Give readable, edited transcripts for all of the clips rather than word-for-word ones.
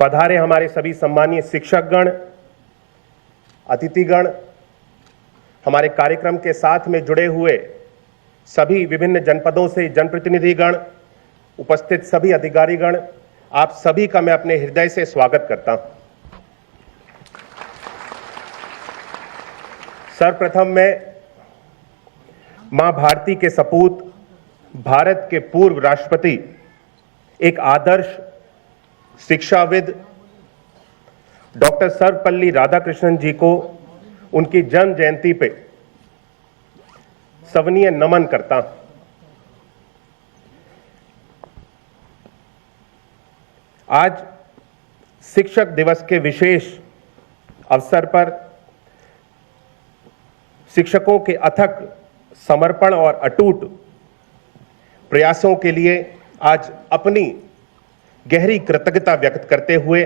पधारे हमारे सभी सम्मानीय शिक्षकगण, अतिथिगण, हमारे कार्यक्रम के साथ में जुड़े हुए सभी विभिन्न जनपदों से जनप्रतिनिधिगण, उपस्थित सभी अधिकारीगण, आप सभी का मैं अपने हृदय से स्वागत करता हूं। सर्वप्रथम मैं मां भारती के सपूत, भारत के पूर्व राष्ट्रपति, एक आदर्श शिक्षाविद डॉक्टर सर्वपल्ली राधाकृष्णन जी को उनकी जन्म जयंती पे सवनीय नमन करता हूं। आज शिक्षक दिवस के विशेष अवसर पर शिक्षकों के अथक समर्पण और अटूट प्रयासों के लिए आज अपनी गहरी कृतज्ञता व्यक्त करते हुए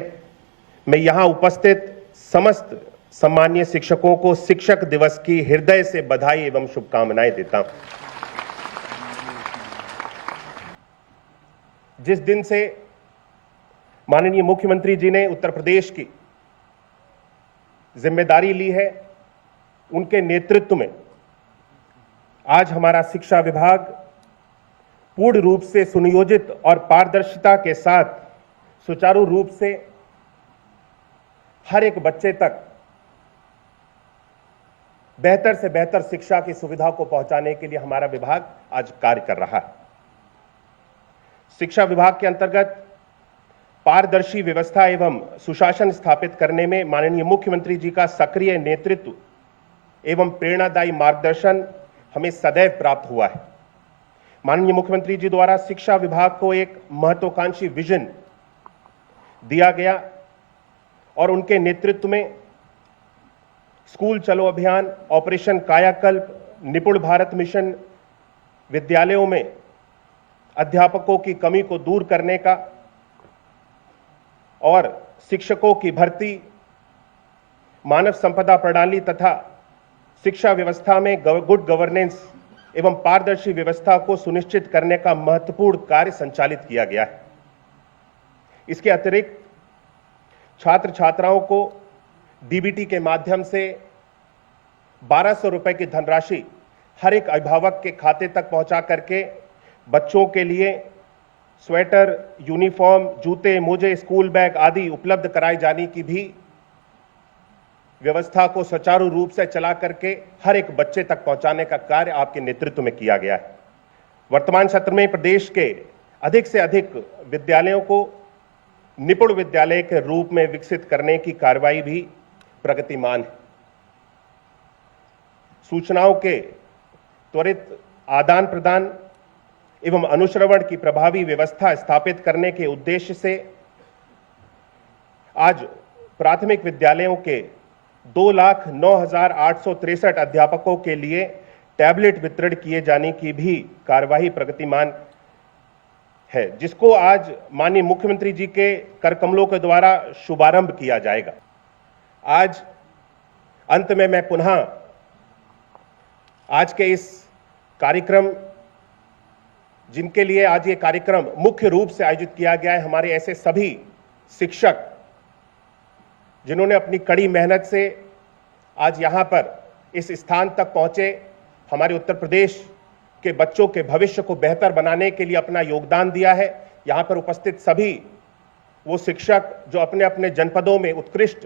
मैं यहां उपस्थित समस्त सम्मानीय शिक्षकों को शिक्षक दिवस की हृदय से बधाई एवं शुभकामनाएं देता हूं। जिस दिन से माननीय मुख्यमंत्री जी ने उत्तर प्रदेश की जिम्मेदारी ली है, उनके नेतृत्व में आज हमारा शिक्षा विभाग पूर्ण रूप से सुनियोजित और पारदर्शिता के साथ सुचारू रूप से हर एक बच्चे तक बेहतर से बेहतर शिक्षा की सुविधा को पहुंचाने के लिए हमारा विभाग आज कार्य कर रहा है। शिक्षा विभाग के अंतर्गत पारदर्शी व्यवस्था एवं सुशासन स्थापित करने में माननीय मुख्यमंत्री जी का सक्रिय नेतृत्व एवं प्रेरणादायी मार्गदर्शन हमें सदैव प्राप्त हुआ है। माननीय मुख्यमंत्री जी द्वारा शिक्षा विभाग को एक महत्वाकांक्षी विजन दिया गया और उनके नेतृत्व में स्कूल चलो अभियान, ऑपरेशन कायाकल्प, निपुण भारत मिशन, विद्यालयों में अध्यापकों की कमी को दूर करने का और शिक्षकों की भर्ती, मानव संपदा प्रणाली तथा शिक्षा व्यवस्था में गुड गवर्नेंस एवं पारदर्शी व्यवस्था को सुनिश्चित करने का महत्वपूर्ण कार्य संचालित किया गया है। इसके अतिरिक्त छात्र छात्राओं को डीबीटी के माध्यम से 1200 रुपए की धनराशि हर एक अभिभावक के खाते तक पहुंचा करके बच्चों के लिए स्वेटर, यूनिफॉर्म, जूते, मोजे, स्कूल बैग आदि उपलब्ध कराए जाने की भी व्यवस्था को सुचारू रूप से चला करके हर एक बच्चे तक पहुंचाने का कार्य आपके नेतृत्व में किया गया है। वर्तमान सत्र में प्रदेश के अधिक से अधिक विद्यालयों को निपुण विद्यालय के रूप में विकसित करने की कार्रवाई भी प्रगतिमान है। सूचनाओं के त्वरित आदान प्रदान एवं अनुश्रवण की प्रभावी व्यवस्था स्थापित करने के उद्देश्य से आज प्राथमिक विद्यालयों के 2,09,863 अध्यापकों के लिए टैबलेट वितरण किए जाने की भी कार्यवाही प्रगतिमान है, जिसको आज माननीय मुख्यमंत्री जी के कर कमलों के द्वारा शुभारंभ किया जाएगा। आज अंत में मैं पुनः आज के इस कार्यक्रम, जिनके लिए आज ये कार्यक्रम मुख्य रूप से आयोजित किया गया है, हमारे ऐसे सभी शिक्षक जिन्होंने अपनी कड़ी मेहनत से आज यहां पर इस स्थान तक पहुंचे, हमारे उत्तर प्रदेश के बच्चों के भविष्य को बेहतर बनाने के लिए अपना योगदान दिया है। यहां पर उपस्थित सभी वो शिक्षक जो अपने अपने जनपदों में उत्कृष्ट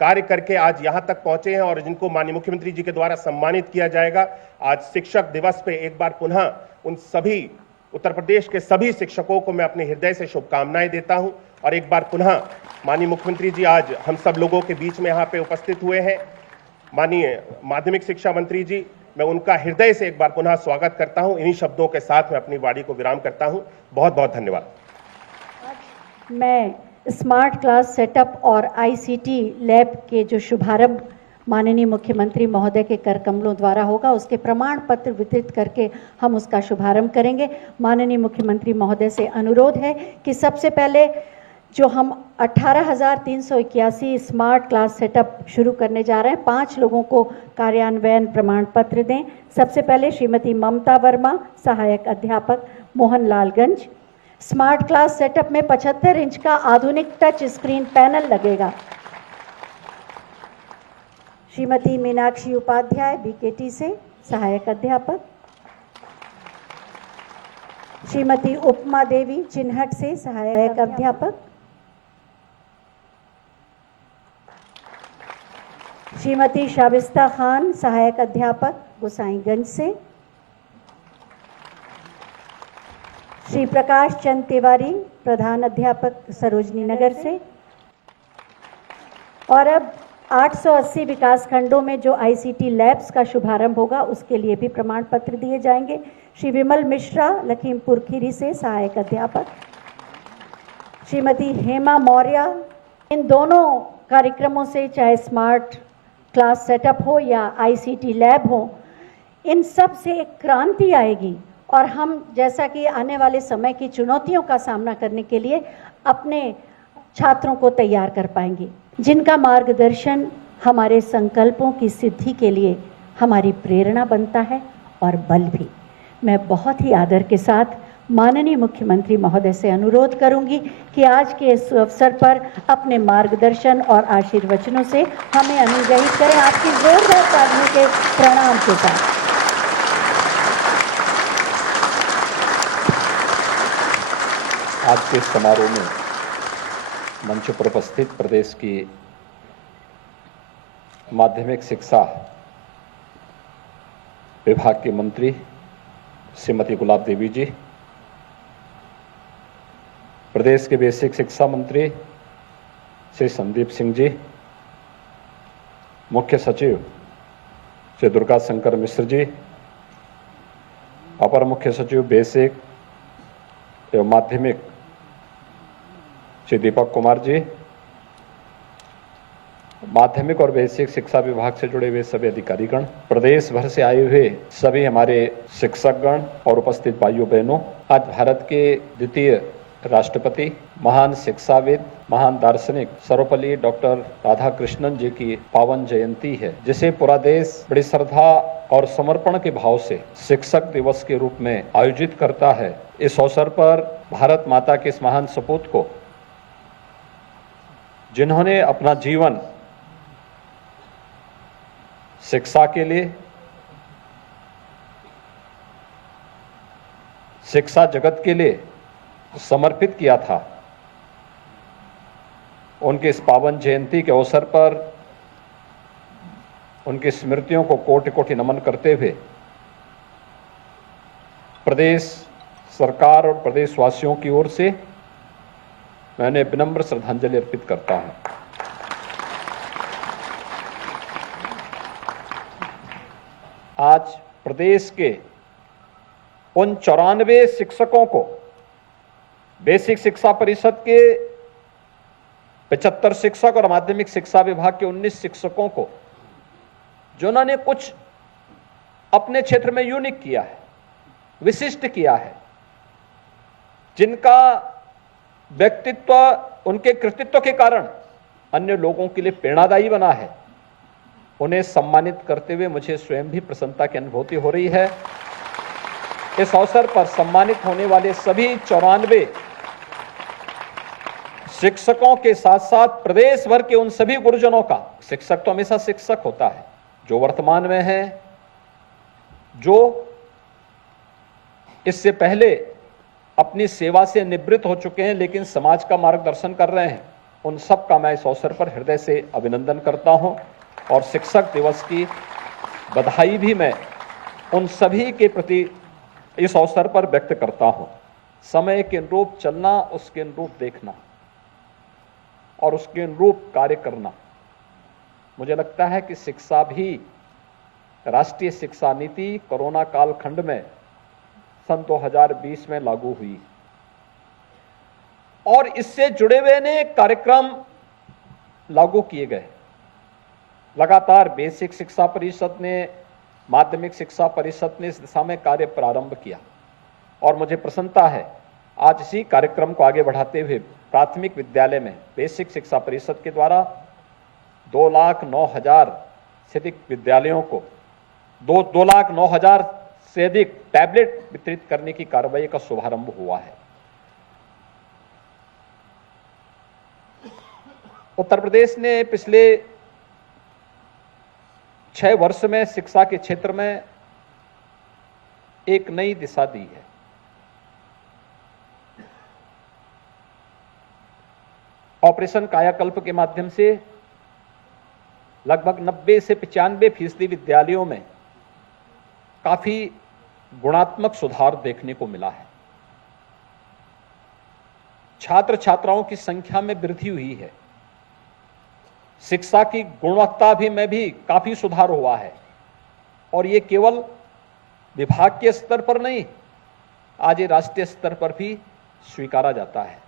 कार्य करके आज यहां तक पहुंचे हैं और जिनको माननीय मुख्यमंत्री जी के द्वारा सम्मानित किया जाएगा। आज शिक्षक दिवस पे एक बार पुनः उन सभी उत्तर प्रदेश के सभी शिक्षकों को मैं अपने हृदय से शुभकामनाएं देता हूं और एक बार पुनः माननीय मुख्यमंत्री जी आज हम सब लोगों के बीच में यहाँ पे उपस्थित हुए हैं। माननीय माध्यमिक शिक्षा मंत्री जी, मैं उनका हृदय से एक बार पुनः स्वागत करता हूं। इन्हीं शब्दों के साथ मैं अपनी वाणी को विराम करता हूं। बहुत बहुत धन्यवाद। मैं स्मार्ट क्लास सेटअप और आईसीटी लैब के जो शुभारंभ माननीय मुख्यमंत्री महोदय के कर कमलों द्वारा होगा, उसके प्रमाण पत्र वितरित करके हम उसका शुभारंभ करेंगे। माननीय मुख्यमंत्री महोदय से अनुरोध है कि सबसे पहले जो हम 18,381 स्मार्ट क्लास सेटअप शुरू करने जा रहे हैं, 5 लोगों को कार्यान्वयन प्रमाण पत्र दें। सबसे पहले श्रीमती ममता वर्मा, सहायक अध्यापक, मोहनलालगंज। स्मार्ट क्लास सेटअप में 75 इंच का आधुनिक टच स्क्रीन पैनल लगेगा। श्रीमती मीनाक्षी उपाध्याय, बीकेटी से, सहायक अध्यापक। श्रीमती उपमा देवी, चिन्हट से, सहायक अध्यापक। श्रीमती शाबिस्ता खान, सहायक अध्यापक, गोसाईगंज से। श्री प्रकाश चंद तिवारी, प्रधान अध्यापक, सरोजनी नगर से। और अब 880 विकास खंडों में जो आईसीटी लैब्स का शुभारंभ होगा, उसके लिए भी प्रमाण पत्र दिए जाएंगे। श्री विमल मिश्रा, लखीमपुर खीरी से, सहायक अध्यापक। श्रीमती हेमा मौर्य। इन दोनों कार्यक्रमों से, चाहे स्मार्ट क्लास सेटअप हो या आईसीटी लैब हो, इन सब से एक क्रांति आएगी और हम जैसा कि आने वाले समय की चुनौतियों का सामना करने के लिए अपने छात्रों को तैयार कर पाएंगे, जिनका मार्गदर्शन हमारे संकल्पों की सिद्धि के लिए हमारी प्रेरणा बनता है और बल भी। मैं बहुत ही आदर के साथ माननीय मुख्यमंत्री महोदय से अनुरोध करूंगी कि आज के इस अवसर पर अपने मार्गदर्शन और आशीर्वचनों से हमें अनुग्रहित करें। आपकी जोरदार तालियों के प्रणाम के साथ। आज के समारोह में मंच पर उपस्थित प्रदेश की माध्यमिक शिक्षा विभाग के मंत्री श्रीमती गुलाब देवी जी, प्रदेश के बेसिक शिक्षा मंत्री श्री संदीप सिंह जी, मुख्य सचिव श्री दुर्गा शंकर मिश्र जी, अपर मुख्य सचिव बेसिक एवं माध्यमिक श्री दीपक कुमार जी, माध्यमिक और बेसिक शिक्षा विभाग से जुड़े हुए सभी अधिकारीगण, प्रदेश भर से आए हुए सभी हमारे शिक्षकगण और उपस्थित भाइयों बहनों, आज भारत के द्वितीय राष्ट्रपति, महान शिक्षाविद, महान दार्शनिक सर्वपल्ली डॉक्टर राधाकृष्णन जी की पावन जयंती है, जिसे पूरा देश बड़ी श्रद्धा और समर्पण के भाव से शिक्षक दिवस के रूप में आयोजित करता है। इस अवसर पर भारत माता के इस महान सपूत को, जिन्होंने अपना जीवन शिक्षा के लिए, शिक्षा जगत के लिए समर्पित किया था, उनके इस पावन जयंती के अवसर पर उनकी स्मृतियों को कोटि कोटि नमन करते हुए प्रदेश सरकार और प्रदेशवासियों की ओर से मैं उन्हें विनम्र श्रद्धांजलि अर्पित करता हूं। आज प्रदेश के उन 94 शिक्षकों को, बेसिक शिक्षा परिषद के 75 शिक्षक और माध्यमिक शिक्षा विभाग के 19 शिक्षकों को, जिन्होंने कुछ अपने क्षेत्र में यूनिक किया है, विशिष्ट किया है, जिनका व्यक्तित्व उनके कृतित्व के कारण अन्य लोगों के लिए प्रेरणादायी बना है, उन्हें सम्मानित करते हुए मुझे स्वयं भी प्रसन्नता की अनुभूति हो रही है। इस अवसर पर सम्मानित होने वाले सभी 94 शिक्षकों के साथ साथ प्रदेश भर के उन सभी गुरुजनों का, शिक्षक तो हमेशा शिक्षक होता है, जो वर्तमान में है, जो इससे पहले अपनी सेवा से निवृत्त हो चुके हैं लेकिन समाज का मार्गदर्शन कर रहे हैं, उन सब का मैं इस अवसर पर हृदय से अभिनंदन करता हूं और शिक्षक दिवस की बधाई भी मैं उन सभी के प्रति इस अवसर पर व्यक्त करता हूं। समय के अनुरूप चलना, उसके अनुरूप देखना और उसके अनुरूप कार्य करना, मुझे लगता है कि शिक्षा भी राष्ट्रीय शिक्षा नीति कोरोना कालखंड में सन 2020 में लागू हुई और इससे जुड़े हुए अनेक कार्यक्रम लागू किए गए। लगातार बेसिक शिक्षा परिषद ने, माध्यमिक शिक्षा परिषद ने इस दिशा में कार्य प्रारंभ किया और मुझे प्रसन्नता है आज इसी कार्यक्रम को आगे बढ़ाते हुए प्राथमिक विद्यालय में बेसिक शिक्षा परिषद के द्वारा 2,09,000 से अधिक विद्यालयों को 2,09,000 से अधिक टैबलेट वितरित करने की कार्रवाई का शुभारंभ हुआ है। उत्तर प्रदेश ने पिछले 6 वर्ष में शिक्षा के क्षेत्र में एक नई दिशा दी है। ऑपरेशन कायाकल्प के माध्यम से लगभग 90 से 95% विद्यालयों में काफी गुणात्मक सुधार देखने को मिला है। छात्र छात्राओं की संख्या में वृद्धि हुई है, शिक्षा की गुणवत्ता में भी काफी सुधार हुआ है और ये केवल विभाग के स्तर पर नहीं, आज ये राष्ट्रीय स्तर पर भी स्वीकारा जाता है।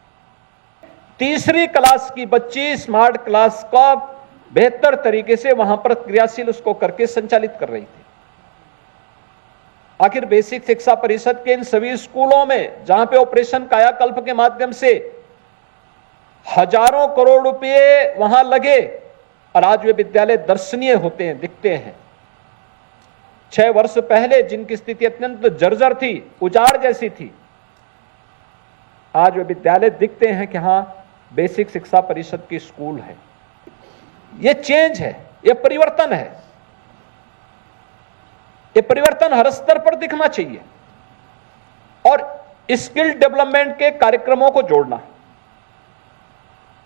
तीसरी क्लास की बच्ची स्मार्ट क्लास का बेहतर तरीके से वहां पर क्रियाशील उसको करके संचालित कर रही थी। आखिर बेसिक शिक्षा परिषद के इन सभी स्कूलों में जहां पे ऑपरेशन कायाकल्प के माध्यम से हजारों करोड़ रुपए वहां लगे और आज वे विद्यालय दर्शनीय होते हैं, दिखते हैं। 6 वर्ष पहले जिनकी स्थिति अत्यंत जर्जर थी, उजाड़ जैसी थी, आज वे विद्यालय दिखते हैं कि हां बेसिक शिक्षा परिषद की स्कूल है। ये चेंज है, ये परिवर्तन है। ये परिवर्तन हर स्तर पर दिखना चाहिए और स्किल डेवलपमेंट के कार्यक्रमों को जोड़ना।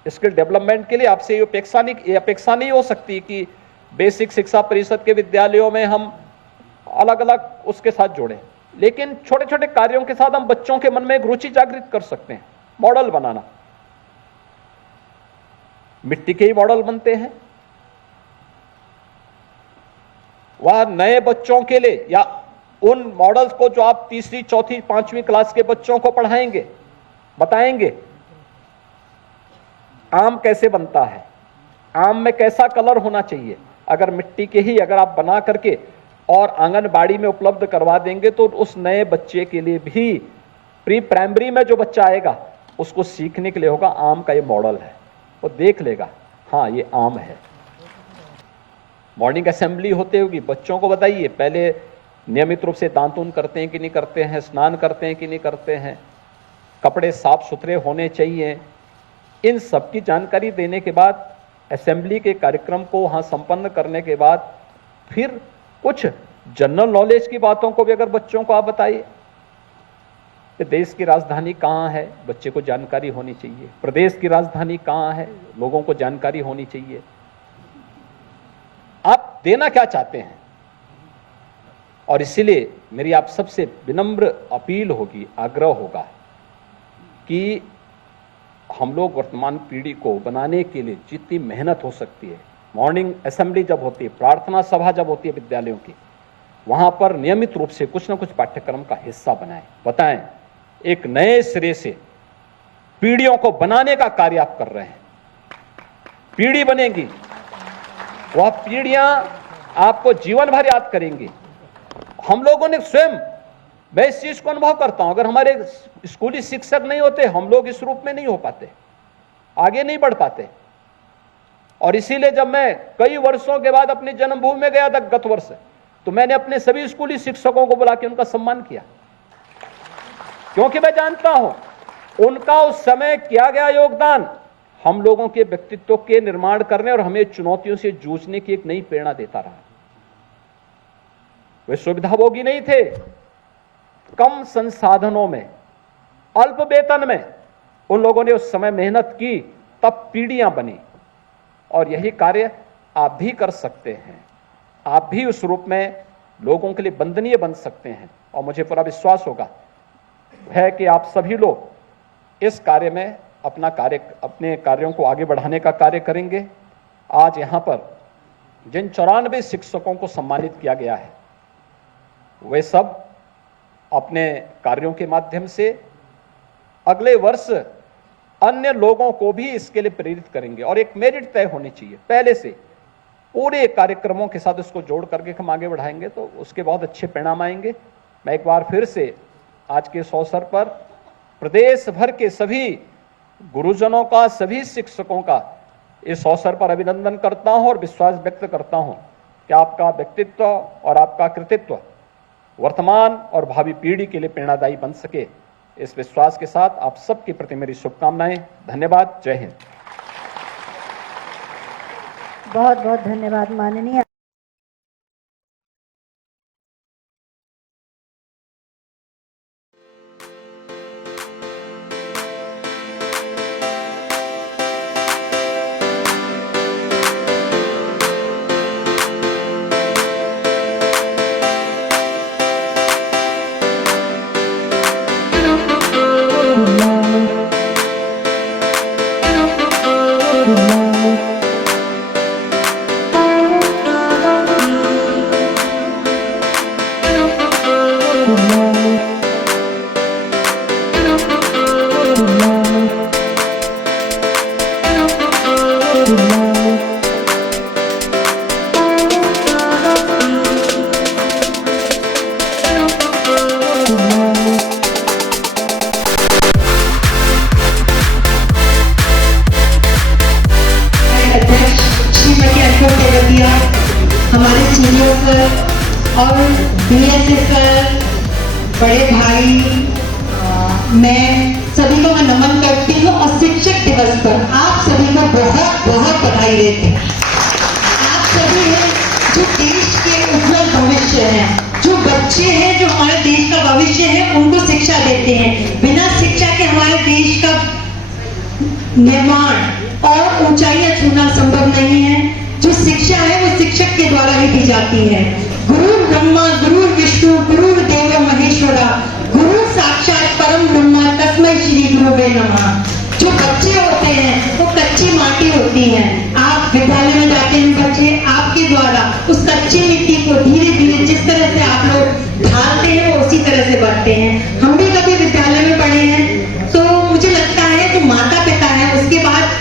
स्किल डेवलपमेंट के लिए आपसे ये अपेक्षा नहीं हो सकती कि बेसिक शिक्षा परिषद के विद्यालयों में हम अलग अलग उसके साथ जोड़ें, लेकिन छोटे छोटे कार्यों के साथ हम बच्चों के मन में एक रुचि जागृत कर सकते हैं। मॉडल बनाना, मिट्टी के ही मॉडल बनते हैं, वह नए बच्चों के लिए या उन मॉडल्स को जो आप तीसरी, चौथी, 5वीं क्लास के बच्चों को पढ़ाएंगे, बताएंगे आम कैसे बनता है, आम में कैसा कलर होना चाहिए। अगर मिट्टी के ही अगर आप बना करके और आंगनबाड़ी में उपलब्ध करवा देंगे तो उस नए बच्चे के लिए भी, प्री प्राइमरी में जो बच्चा आएगा उसको सीखने के लिए होगा आम का ये मॉडल है, वो देख लेगा हाँ ये आम है। मॉर्निंग असेंबली होते होगी, बच्चों को बताइए पहले नियमित रूप से दांतून करते हैं कि नहीं करते हैं, स्नान करते हैं कि नहीं करते हैं, कपड़े साफ सुथरे होने चाहिए। इन सब की जानकारी देने के बाद असेंबली के कार्यक्रम को वहां संपन्न करने के बाद फिर कुछ जनरल नॉलेज की बातों को भी अगर बच्चों को आप बताइए कि देश की राजधानी कहाँ है, बच्चे को जानकारी होनी चाहिए। प्रदेश की राजधानी कहाँ है, लोगों को जानकारी होनी चाहिए। आप देना क्या चाहते हैं, और इसीलिए मेरी आप सबसे विनम्र अपील होगी, आग्रह होगा कि हम लोग वर्तमान पीढ़ी को बनाने के लिए जितनी मेहनत हो सकती है, मॉर्निंग असेंबली जब होती है, प्रार्थना सभा जब होती है विद्यालयों की, वहां पर नियमित रूप से कुछ न कुछ पाठ्यक्रम का हिस्सा बताएं। एक नए सिरे से पीढ़ियों को बनाने का कार्य आप कर रहे हैं। पीढ़ी बनेगी, वह पीढ़ियां आपको जीवन भर याद करेंगी। हम लोगों ने स्वयं, मैं इस चीज को अनुभव करता हूं, अगर हमारे स्कूली शिक्षक नहीं होते हम लोग इस रूप में नहीं हो पाते, आगे नहीं बढ़ पाते। और इसीलिए जब मैं कई वर्षों के बाद अपनी जन्मभूमि में गया था गत वर्ष, तो मैंने अपने सभी स्कूली शिक्षकों को बुला के उनका सम्मान किया, क्योंकि मैं जानता हूं उनका उस समय किया गया योगदान हम लोगों के व्यक्तित्व के निर्माण करने और हमें चुनौतियों से जूझने की एक नई प्रेरणा देता रहा। वे सुविधाभोगी नहीं थे, कम संसाधनों में, अल्प वेतन में उन लोगों ने उस समय मेहनत की, तब पीढ़ियां बनी। और यही कार्य आप भी कर सकते हैं। आप भी उस रूप में लोगों के लिए वंदनीय बन सकते हैं। और मुझे पूरा विश्वास है कि आप सभी लोग इस कार्य में अपने कार्यों को आगे बढ़ाने का कार्य करेंगे। आज यहां पर जिन 94 शिक्षकों को सम्मानित किया गया है, वे सब अपने कार्यों के माध्यम से अगले वर्ष अन्य लोगों को भी इसके लिए प्रेरित करेंगे। और एक मेरिट तय होनी चाहिए पहले से, पूरे कार्यक्रमों के साथ इसको जोड़ करके हम आगे बढ़ाएंगे तो उसके बहुत अच्छे परिणाम आएंगे। मैं एक बार फिर से आज के इस अवसर पर प्रदेश भर के सभी गुरुजनों का, सभी शिक्षकों का इस अवसर पर अभिनंदन करता हूं और विश्वास व्यक्त करता हूं कि आपका व्यक्तित्व और आपका कृतित्व वर्तमान और भावी पीढ़ी के लिए प्रेरणादायी बन सके। इस विश्वास के साथ आप सबके प्रति मेरी शुभकामनाएं। धन्यवाद। जय हिंद। बहुत बहुत धन्यवाद माननीय। हमारे सीनियर सर और बीएसएफ सर, बड़े भाई, मैं सभी को मैं नमन करती हूँ। और शिक्षक दिवस पर आप सभी को बहुत बहुत बधाई देती हूँ। आप सभी हैं जो देश के उज्जवल भविष्य हैं, जो बच्चे हैं जो हमारे देश का भविष्य है, उनको शिक्षा देते हैं। बिना शिक्षा के हमारे देश का निर्माण और ऊंचाइयां छूना संभव नहीं है। जो शिक्षा है वो शिक्षक के द्वारा ही दी जाती है। गुरु ब्रह्मा गुरु विष्णु गुरु देव महेश्वरा, गुरु साक्षात परम ब्रह्मा तस्मै श्री गुरुवे नमः। जो बच्चे होते हैं वो कच्ची माटी होती है। आप विद्यालय में जाते हैं बच्चे, आपके द्वारा उस कच्ची मिट्टी को धीरे धीरे जिस तरह से आप लोग ढालते हैं वो उसी तरह से बढ़ते हैं। हम भी कभी विद्यालय में पढ़े हैं, तो मुझे लगता है जो माता पिता है उसके बाद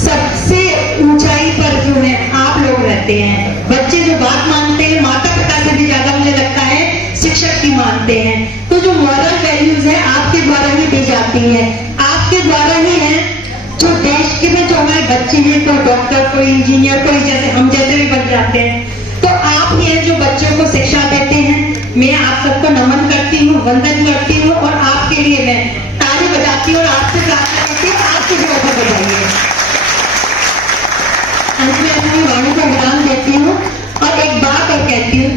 सबसे ऊंचाई पर जो है आप लोग रहते हैं। बच्चे जो बात मानते हैं माता पिता से भी ज्यादा मुझे लगता है शिक्षक की मानते हैं। तो जो मॉरल वैल्यूज है आपके द्वारा ही दी जाती है, आपके द्वारा ही है। जो देश के में जो हमारे बच्चे हैं, कोई डॉक्टर, कोई इंजीनियर, कोई जैसे हम जैसे भी बन जाते हैं, तो आप ही हैं जो बच्चों को शिक्षा देते हैं। मैं आप सबको नमन करती हूँ, वंदन करती हूँ और आपके लिए मैं ताली बजाती हूँ और आपसे प्रार्थना करती हूँ आपकी जगह पर बजाइए। अंत में अपनी वाणी को विराम देती हूँ और एक बात और कहती हूँ,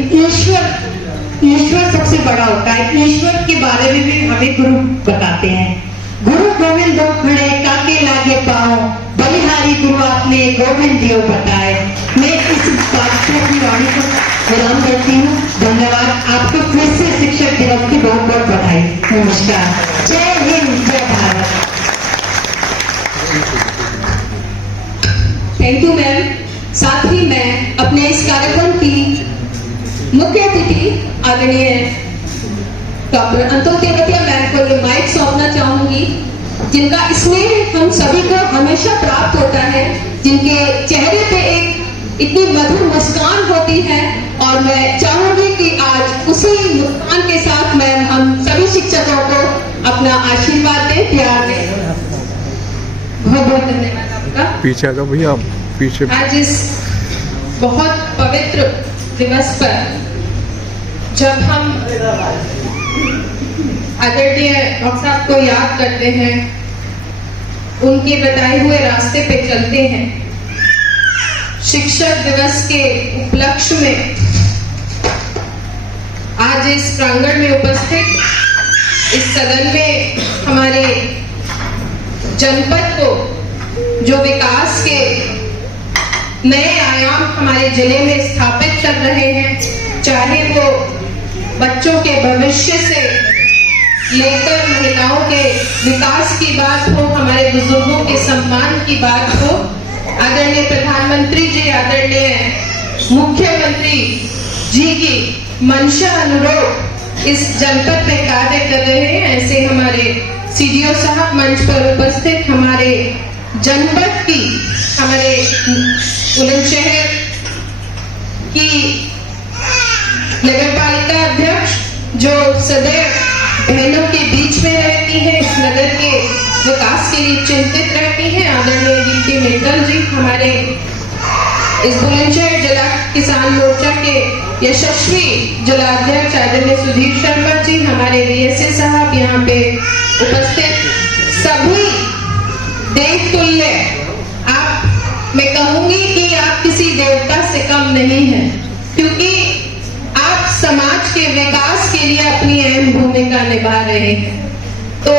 ईश्वर सबसे बड़ा होता है। ईश्वर के बारे में भी हमें गुरु बताते हैं। गुरु गोविंद दो खड़े काके लागे पाओ, बलिहारी गुरु आपने गोविंद देव बताए। मैं इस बात से अपनी वाणी को विराम करती हूँ। धन्यवाद। आपको फिर से शिक्षक दिवस की बहुत बहुत बधाई। नमस्कार। जय हिंद, जय भारत। Thank you ma'am. साथ ही मैं अपने इस कार्यक्रम की मुख्य अतिथि आदरणीय डॉक्टर अंतुल तेवतिया मैम को ये माइक सौंपना चाहूंगी, जिनका स्नेह हम सभी को हमेशा प्राप्त होता है, जिनके चेहरे पे एक इतनी मधुर मुस्कान होती है, और मैं चाहूंगी कि आज उसी मुस्कान के साथ मैम हम सभी शिक्षकों को अपना आशीर्वाद दें, प्यार दें। बहुत बहुत धन्यवाद आपका। पीछे आगा भैया, पीछे। आज इस बहुत पवित्र दिवस पर जब हम आदरणीय डॉक्टर साहब को याद करते हैं, उनके बताए हुए रास्ते पे चलते हैं, शिक्षक दिवस के उपलक्ष्य में आज इस प्रांगण में उपस्थित इस सदन में हमारे जनपद को जो विकास के नए आयाम हमारे जिले में स्थापित कर रहे हैं, चाहे वो बच्चों के भविष्य से लेकर महिलाओं के विकास की बात हो, हमारे बुजुर्गों के सम्मान की बात हो, आदरणीय प्रधानमंत्री जी, आदरणीय मुख्यमंत्री जी की मंशा अनुरूप इस जनपद में कार्य कर रहे हैं, ऐसे हमारे सीडीओ साहब मंच पर उपस्थित हमारे जनपद की, हमारे बुलंदशहर की नगर पालिका अध्यक्ष जो सदैव बहनों के बीच में रहती है, इस नगर के विकास के लिए चिंतित रहती है, आदरणीय दीप्ति मित्तल जी, हमारे इस बुलंदशहर जिला किसान मोर्चा के यशस्वी जिलाध्यक्ष आदरणीय सुधीर शर्मा जी, हमारे वीएसए साहब यहाँ पे उपस्थित सभी देवतुल्य, आप, मैं कहूंगी कि आप किसी देवता से कम नहीं है, क्योंकि आप समाज के विकास के लिए अपनी अहम भूमिका निभा रहे हैं। तो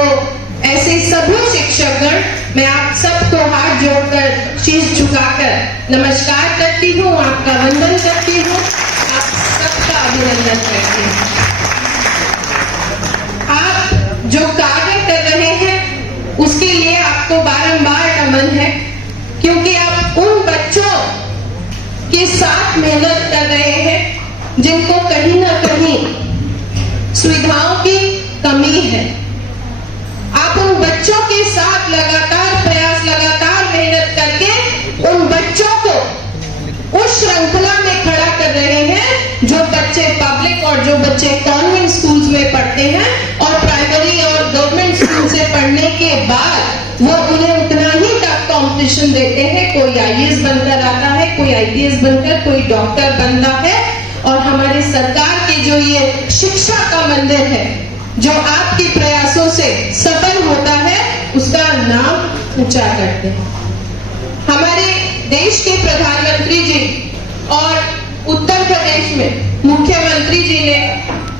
ऐसे सभी शिक्षकगण, मैं आप सबको हाथ जोड़कर, शीश झुकाकर नमस्कार करती हूँ, आपका वंदन करती हूँ, आप सबका अभिनंदन करती हूँ। आप जो कार्य कर रहे हैं उसके लिए आपको बारंबार नमन है, क्योंकि आप उन बच्चों के साथ मेहनत कर रहे हैं जिनको कहीं ना कहीं सुविधाओं की कमी है। आप उन बच्चों के साथ लगातार प्रयास, लगातार मेहनत करके उन बच्चों को उस श्रृंखला में खड़ा कर रहे हैं जो बच्चे पब्लिक और जो बच्चे कॉन्वेंट स्कूल्स में पढ़ते हैं, और प्राइमरी और गवर्नमेंट स्कूल से पढ़ने के बाद वो उन्हें उतना ही टफ कंपटीशन देते हैं। कोई आईएएस बनकर आता है, कोई आईपीएस बनकर, कोई डॉक्टर बनता है, और हमारे सरकार के जो ये शिक्षा का मंदिर है, जो आपके प्रयासों से सफल होता है, उसका नाम ऊंचा करते हैं। हमारे देश के प्रधानमंत्री जी और उत्तर प्रदेश में मुख्यमंत्री जी ने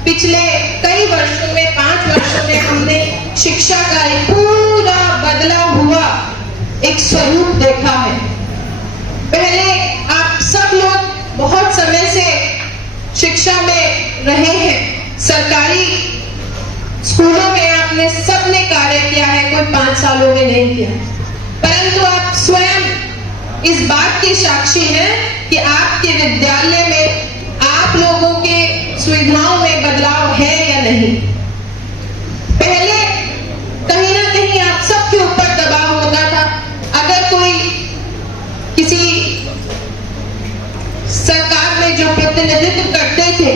पिछले कई वर्षों में, 5 वर्षों में, हमने शिक्षा का एक पूरा बदला हुआ एक स्वरूप देखा है। पहले आप सब लोग बहुत समय से शिक्षा में रहे हैं, सरकारी स्कूलों में आपने सबने कार्य किया है, कोई 5 सालों में नहीं किया, परंतु आप स्वयं इस बात के साक्षी हैं कि आपके विद्यालय में आप लोगों के सुविधाओं में बदलाव है या नहीं। पहले कहीं ना कहीं आप सबके ऊपर दबाव होता था, अगर कोई किसी सरकार में जो प्रतिनिधित्व करते थे,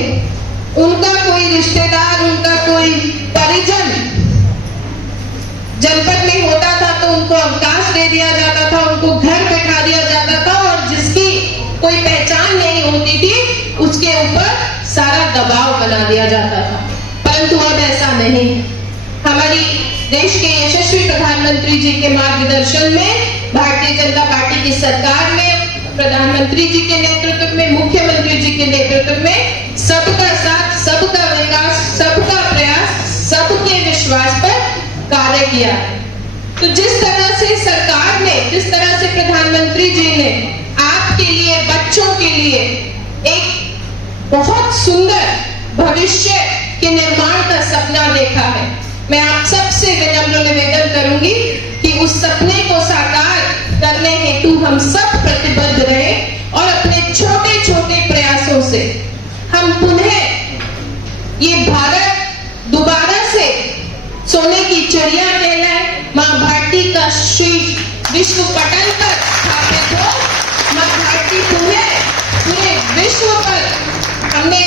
उनका कोई रिश्तेदार, उनका कोई परिजन जनपद में होता था तो उनको अवकाश दे दिया जाता था, उनको घर बैठा दिया जाता था, और जिसकी कोई पहचान नहीं होती थी उसके ऊपर सारा दबाव बना दिया जाता था। परंतु अब ऐसा नहीं है। हमारी देश के यशस्वी प्रधानमंत्री जी के मार्गदर्शन में, भारतीय जनता पार्टी की सरकार में, प्रधानमंत्री जी के नेतृत्व में, मुख्यमंत्री जी के नेतृत्व में सबका साथ, सबका विकास, सबका प्रयास, सबके विश्वास पर कार्य किया है। तो जिस तरह से सरकार ने, जिस तरह से प्रधानमंत्री जी ने आपके लिए, बच्चों के लिए एक बहुत सुंदर भविष्य के निर्माण का सपना देखा है, मैं आप सबसे विनम्र निवेदन करूंगी कि उस सपने को साकार करने हेतु हम सब प्रतिबद्ध रहें और अपने छोटे छोटे प्रयासों से हम पुनः ये भारत दोबारा से सोने की चिड़िया कहलाए, माँ भारती का शीश विश्व पटल पर स्थापित हो। माँ भारती पुनः पूरे विश्व पर, हमने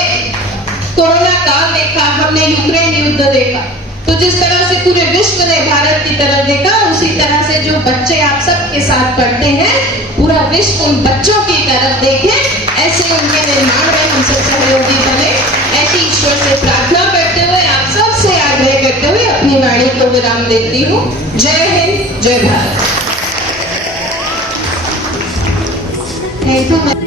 कोरोना काल देखा, हमने यूक्रेन युद्ध देखा, तो जिस तरह से पूरे विश्व ने भारत की तरफ देखा, उसी तरह से जो बच्चे आप सबके साथ पढ़ते हैं, पूरा विश्व उन बच्चों की तरफ देखे, ऐसे उनके निर्माण में हम सब सहयोगी बने। ऐसी ईश्वर से प्रार्थना करते हुए, आप सबसे आग्रह करते हुए अपनी वाणी को विराम देती हूँ। जय हिंद, जय भारत। Thank you.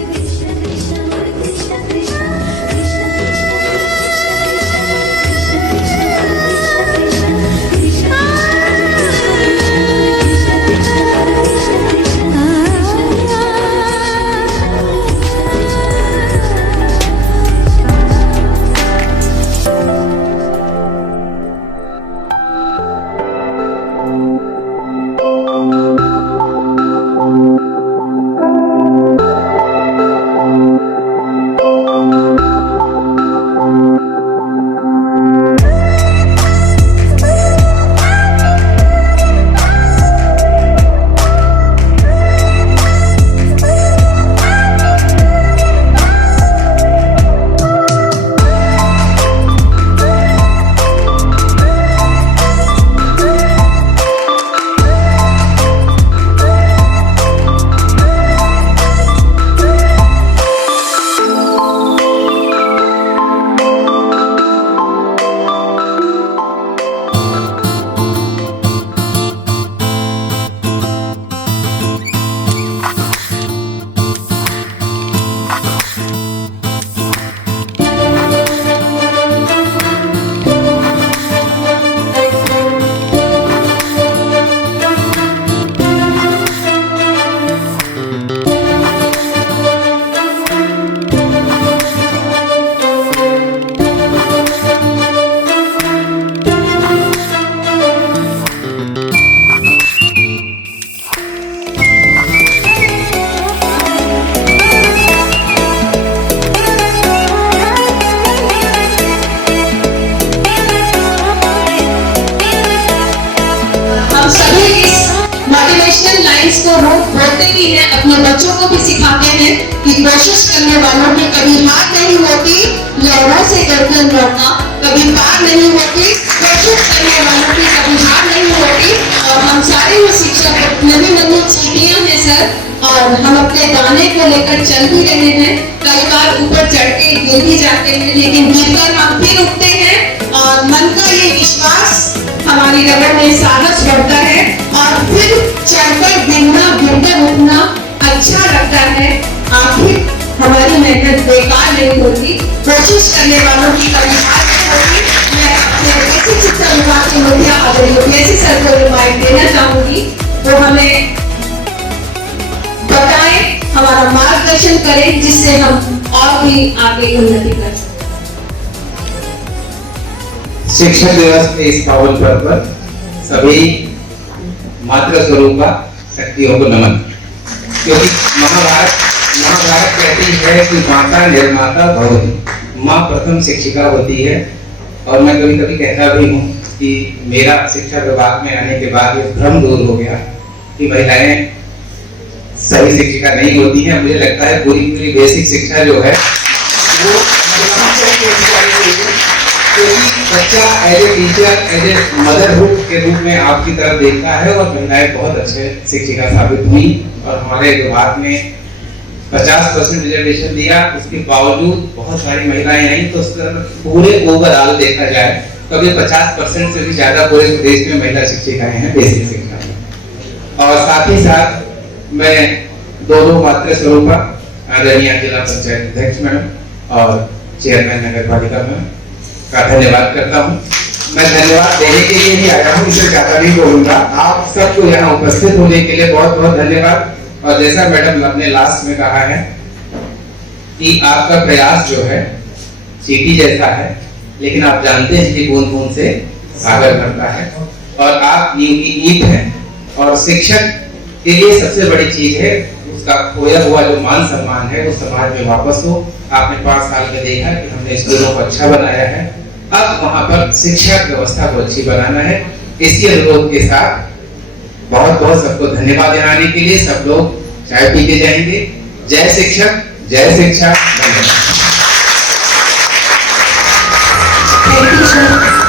इसको रोक बोलते भी हैं, अपने बच्चों को भी सिखाते हैं कि कोशिश करने वालों की कभी हार नहीं होती, लहरों से गर्दन लौटना कभी पार नहीं होती। कोशिश करने वालों की कभी हार नहीं होती। और हम सारे वो शिक्षक नवी नवी चीटियां हैं सर, और हम अपने गाने को लेकर चल भी रहे हैं। कई बार ऊपर चढ़ के गिर भी जाते हैं, लेकिन गिरकर हम फिर उठते हैं और मन का ये विश्वास हमारी रगड़ में साहस बढ़ता है और फिर चढ़कर गिरना गिरकर उठना अच्छा लगता है। आखिर हमारी मेहनत बेकार नहीं होती, कोशिश करने वालों की कभी हार नहीं होती। मैं अपने बेसिक शिक्षा विभाग के मुखिया आदरणीय सर को रिमाइंड देना चाहूंगी, वो हमें बताएं, हमारा मार्गदर्शन करें, जिससे हम और भी आगे उन्नति कर सकें। शिक्षक दिवस के इस पावन पर्व पर सभी मातृ स्वरूपा शक्तियों को नमन। क्योंकि महाभारत कहती है कि माता निर्माता भवति, माँ प्रथम शिक्षिका होती है। और मैं कभी कभी कहता भी हूँ कि मेरा शिक्षा विभाग में आने के बाद ये भ्रम दूर हो गया कि महिलाएं सही शिक्षिका नहीं होती हैं। मुझे लगता है पूरी बेसिक शिक्षा जो है वो क्योंकि बच्चा as a teacher, as a motherhood के रूप में आपकी तरफ देखता है और महिलाएं बहुत अच्छे शिक्षिका साबित हुई। और हमारे विभाग में 50% रिजर्वेशन दिया, उसके बावजूद बहुत सारी महिलाएं आई। तो पूरे ओवरऑल देखा जाए तो अभी 50% से भी ज्यादा पूरे प्रदेश में महिला शिक्षिकाएं हैं बेसिक शिक्षा में। और साथ ही साथ मैं दो मातृ स्वरूपा आदरणीय जिला पंचायत अध्यक्ष मैडम और चेयरमैन नगर पालिका में का धन्यवाद करता हूँ। मैं धन्यवाद देने के लिए ही आया हूँ, इसे ज्यादा नहीं बोलूंगा। आप सबको यहाँ उपस्थित होने के लिए बहुत बहुत धन्यवाद। और जैसा मैडम आपने लास्ट में कहा है कि आपका प्रयास जो है चींटी जैसा है, लेकिन आप जानते हैं कि बूंद बूंद से सागर भरता है। और आप नींव की ईंट हैं। और शिक्षक के लिए सबसे बड़ी चीज है उसका खोया हुआ जो मान सम्मान है वो समाज में वापस हो। आपने 5 साल में देखा कि हमने स्कूलों को अच्छा बनाया है। अब वहां पर शिक्षा व्यवस्था को अच्छी बनाना है। इसी अनुरोध के साथ बहुत बहुत सबको धन्यवाद देने के लिए सब लोग चाय पी के जाएंगे। जय शिक्षक, जय शिक्षा, धन्यवाद। Thank you, sir.